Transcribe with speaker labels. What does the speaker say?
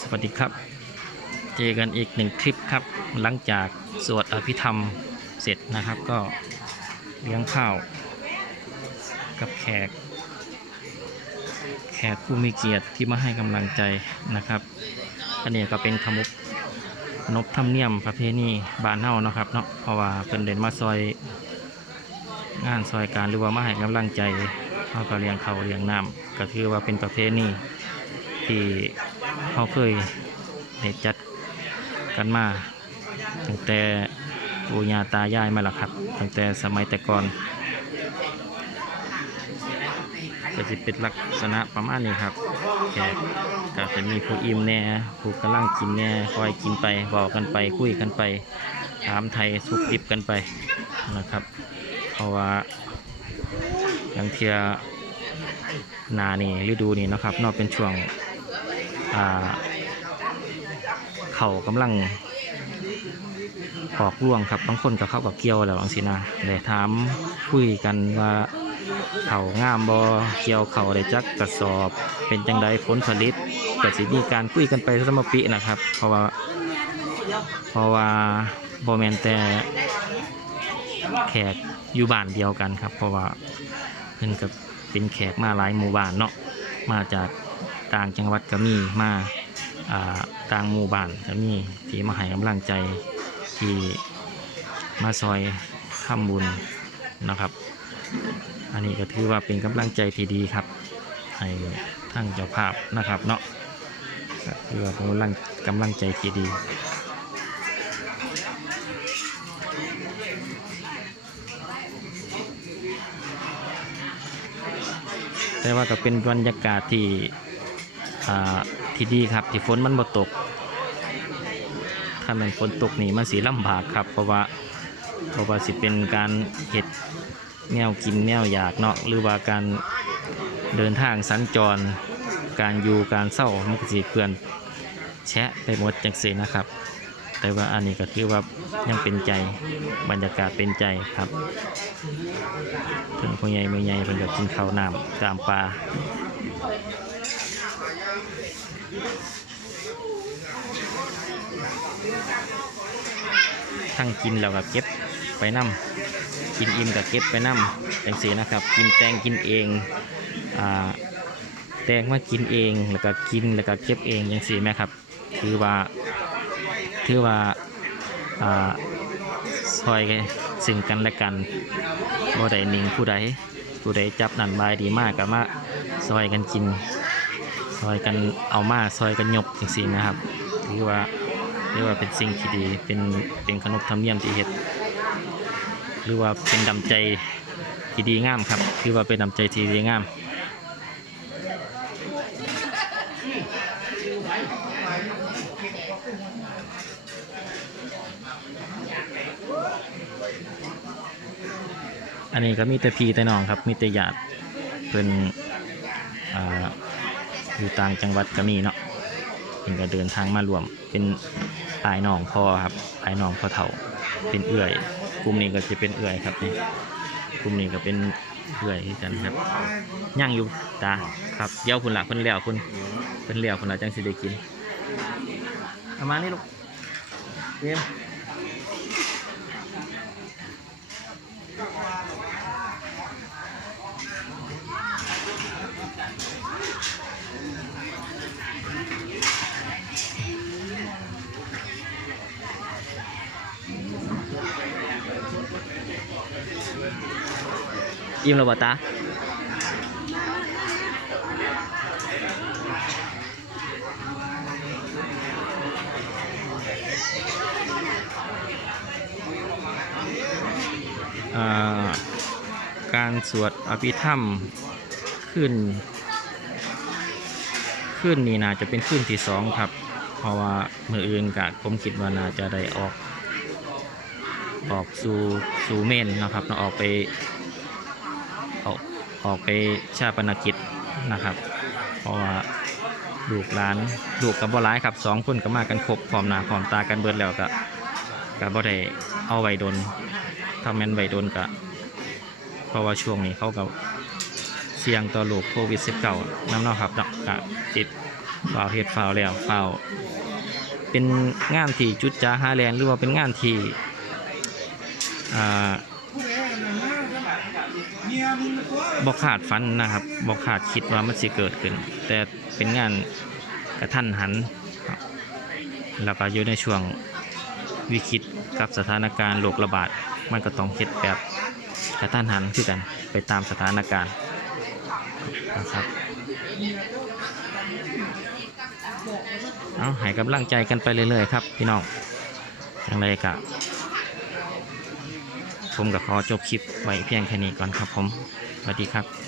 Speaker 1: สวัสดีครับ เจอกันอีกหนึ่งคลิปครับ หลังจากสวดอภิธรรมเสร็จนะครับก็เลี้ยงข้าวกับแขก แขกผู้มีเกียรติที่มาให้กำลังใจนะครับอันนี้ก็เป็นขมุกนบธรรมเนียมประเพณีบ้านเฮานะครับเนาะเพราะว่าเพิ่นเดินมาซอยงานซอยการหรือว่ามาให้กำลังใจเขาก็เลี้ยงเขาวเลี้ยงน้ำก็ถือว่าเป็นประเพณี ที่เขาเคยได้จัดกันมาตั้งแต่ปู่ย่าตายายมาแล้วครับ ตั้งแต่สมัยแต่ก่อนก็จะเป็นลักษณะประมาณนี้ครับแขกก็จะมีผู้อิ่มแน่ ผู้กำลังกินแน่ คอยกินไปบอกกันไป คุยกันไป ถามไทยสุกดิบกันไปนะครับ เพราะว่าอย่างเทียนานี่ฤดูนี่นะครับนอกเป็นช่วง เขากำลังออกร่วงครับบางคนก็เข้ากับเกี่ยวแล้วบางสินะเลยถามคุยกันว่าเขางามบอเกี่ยวเขาได้จักกระสอบ เป็นจังไดผลผลิตก็สิมีการคุยกันไปสมปีนะครับ เพราะว่า เพราะว่าบอแมนแต่แขกอยู่บ้านเดียวกันครับ เพราะว่าเพิ่นกับเป็นแขกมาหลายหมู่บ้านเนาะมาจาก ต่างจังหวัดก็มีมาต่างหมู่บ้านก็มีที่มาให้กำลังใจที่มาซอยทำบุญนะครับ อันนี้ก็ถือว่าเป็นกำลังใจที่ดีครับ ให้ทั้งเจ้าภาพนะครับเนาะก็ถือว่าเป็นกำลังกำลังใจที่ดีแต่ว่าก็เป็นบรรยากาศที่ ที่ดีครับที่ฝนมันบ่ตก ถ้ามันฝนตกนี่มันสีลำบากครับ เพราะว่าเพราะว่าสิเป็นการเห็ดแนวกินแนวอยากเนาะหรือว่าการเดินทางสัญจร การอยู่การเศร้ามันก็สิเพื่อนแชะไปหมดจังสีนะครับ แต่ว่าอันนี้ก็ถือว่ายังเป็นใจบรรยากาศเป็นใจครับถึงพ่อใหญ่เมื่อใหญ่เพิ่นก็กินข้าวน้ำตามปลา ทั้งกินแล้วก็เก็บไปนำกินอิ่มกับเก็บไปน้ำจังสีนะครับ กินแตงกินเองอ่าแตงมากินเองแล้วก็กินแล้วก็เก็บเองจังสีไหมครับถือว่าถือว่าอ่าซอยซึ่งกันและกันบ่ได้หนิงผู้ใดผู้ใดจับนันบายดีมากกับมาซอยกันกิน ซอยกันเอามาซอยกันยกจังสีนะครับถือว่าถือว่าเป็นสิ่งที่ดีเป็นเป็นขนบธรรมเนียมที่เฮ็ดหรือว่าเป็นดำใจที่ดีงามครับคือว่าเป็นดำใจที่ดีงามอันนี้ก็มีแต่พี่แต่น้องครับมีแต่ญาติเป็นอ่า อยู่ต่างจังหวัดก็มีเนาะเป็นก็เดินทางมารวม เป็นปลายน้องพ่อครับปลายน้องพ่อเฒ่าเป็นเอื่อยกลุ่มนี้ก็จะเป็นเอื่อยครับนี่กลุ่มนี้ก็เป็นเอื่อยกันครับย่างอยู่ตาครับเดี๋ยวคุณละเพิ่นแล้วคุณเพิ่นแล้วคุณละจังสิได้กินประมาณนี้ลูกเตรียม อิ่มแล้วบ่ตาการสวดอภิธรรมขึ้น ขึ้นนี้น่าจะเป็นขึ้นที่สองครับ เพราะว่ามืออื่นกะผมคิดว่านาจะได้ออก ออกสู่สู่เมนนะครับเนาะออกไป ออกออกไปชาปนกิจนะครับ เพราะว่าลูกหลานลูกกับบ่ร้ายครับสองคนก็มากันครบพร้อมหน้าพร้อมตากันเบิดแล้วก็ก็บ่ได้เอาไว้ดนถ้าแม่นไว้ดนก็เพราะว่าช่วงนี้เขาก็เสี่ยงต่อโรคโควิด -19 น้ำเนาครับเนาะก็ติดฝ่าวเฮ็ดฝ่าวแล้วฝ่าวเป็นงานที่จุดจ้าหาแลนหรือว่าเป็นงานที่อ่า บกขาดฝันนะครับบกขาดคิดว่ามันสิเกิดขึ้น แต่เป็นงานกระทันหันครับแล้วก็อยู่ในช่วงวิกฤตกับสถานการณ์โรคระบาด มันก็ต้องเฮ็ดแบบกระทันหันคือกันไปตามสถานการณ์นะครับเอาให้กำลังใจกันไปเรื่อยๆครับพี่น้องอย่างไรกะ ผมกับขอจบคลิปไว้เพียงแค่นี้ก่อนครับผมสวัสดีครับ